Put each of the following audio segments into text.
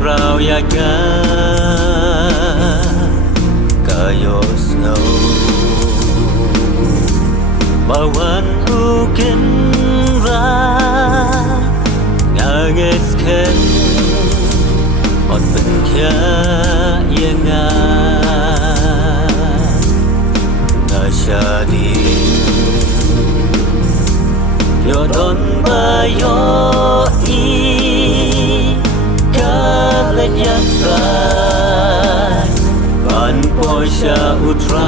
rau ya kayo snow bawan ukin ra ngages ken ot ben kya yenga na shadi yo don ba yo I Yakrai Van Posha Utrai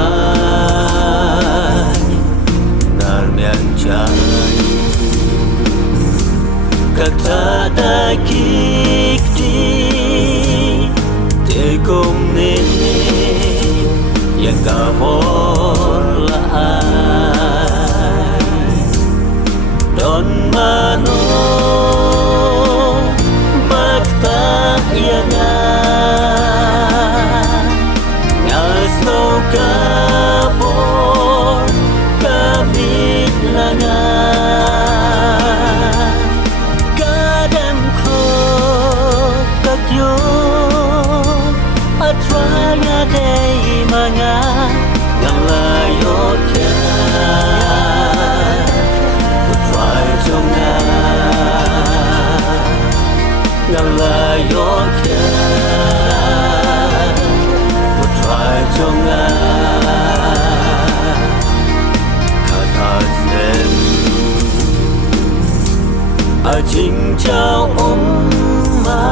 Narmian Jai Kata Dagikti Tegum Nini Yang Gahor Lahai Don Mano Kabor kamit langa kadam kro kakyo atraya day manga ngalayo kya utray jonga ngalayo kya utray jonga Ajing chao ma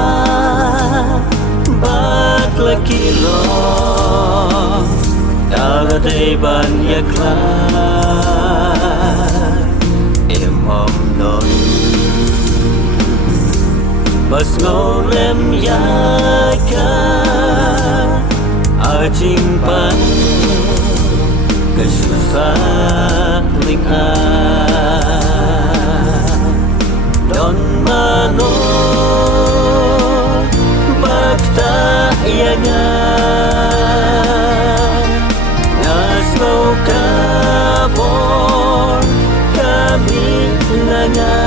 bat la kilo daga day ban yakla emom non bas ngolem yaka ajing pan kesusah lingka Don Mano Bakta Yanga Nasmo Kabor Kami Langa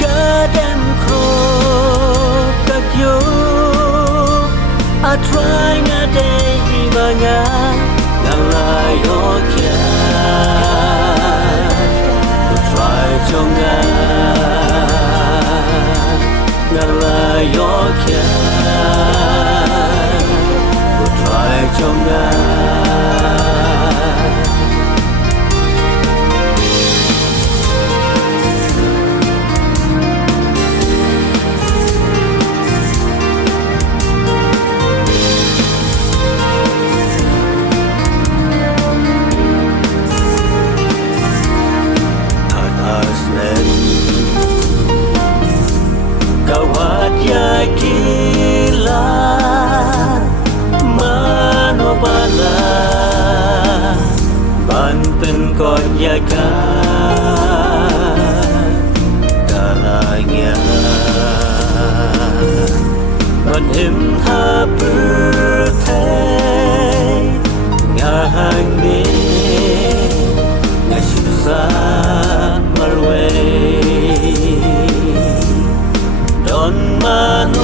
Kadam Kro Kakyo Atray nga day mga Ngalayo kya Jonga ngalayo kya utray jonga Kawat ya gila manobala banten kon ya kalanya ban im ha birthday ngahang ni ngasusa marwe Don Mano